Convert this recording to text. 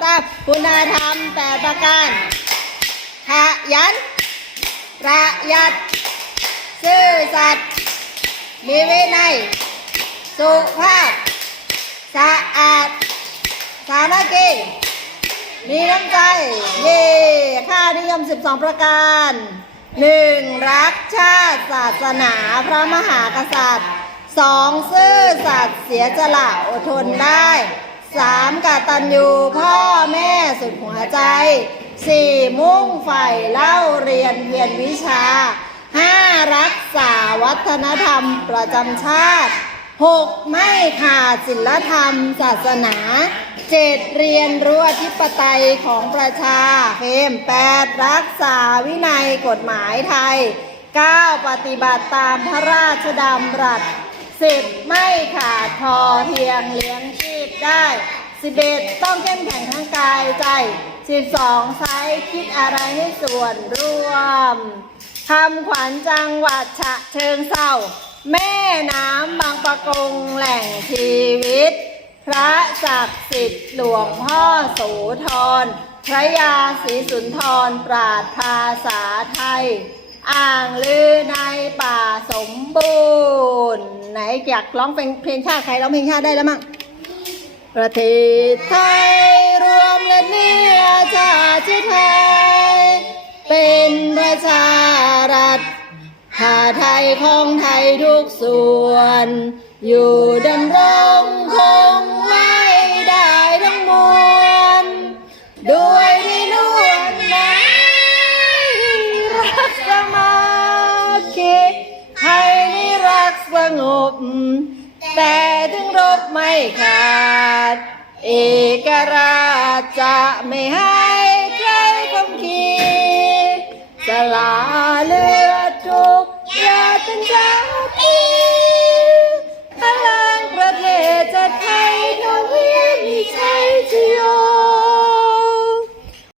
ทราบคุณธรรมแปดประการขยัน ประหยัด ซื่อสัตย์ มีวินัย สุภาพ สะอาด สามัคคี มีน้ำใจ เย่ค่านิยม 12 ประการ 1. รักชาติศาสนาพระมหากษัตริย์ 2. ซื่อสัตย์เสียจละอดทนได้ 3. กตัญญูพ่อแม่สุดหัวใจ 4. มุ่งใฝ่เล่าเรียนเพียรวิชา 5. รักษาวัฒนธรรมประจำชาติ 6. ไม่ขาดศีลธรรม ศาสนา 7. เรียนรู้อธิปไตยของประชาเพม 8. รักษาวินัยกฎหมายไทย 9. ปฏิบัติตามพระราชดำรัส 10. ไม่ขาดพอเพียงเลี้ยงชี ได้ 11. ต้องเข้มแข็งทั้งกายใจ 12. ใช้คิดอะไรให้ส่วนร่วมคำขวัญจังหวัดฉะเชิงเศร้า แม่น้ำบางปะกงแหล่งชีวิต พระศักดิ์สิทธิ์หลวงพ่อโสธรพระยาศรีสุนทรปราดภาษาไทย อ่างลือในป่าสมบูรณ์ ไหนอยากร้องเพลงเพลงชาติใครร้องเพลงชาติได้แล้วมั่ง ประเทศไทยรวมและเนื้อชาติไทย เป็นประชารัฐชาไทยของไทยทุกส่วน อยู่ดำรงคงไว้ได้ทั้งมวลด้วยนินวนไม้รักสามาคีไทยนี่รักสงบ ถึงรบไม่ขาด เอกราชจะไม่ให้ใครคมขีสลา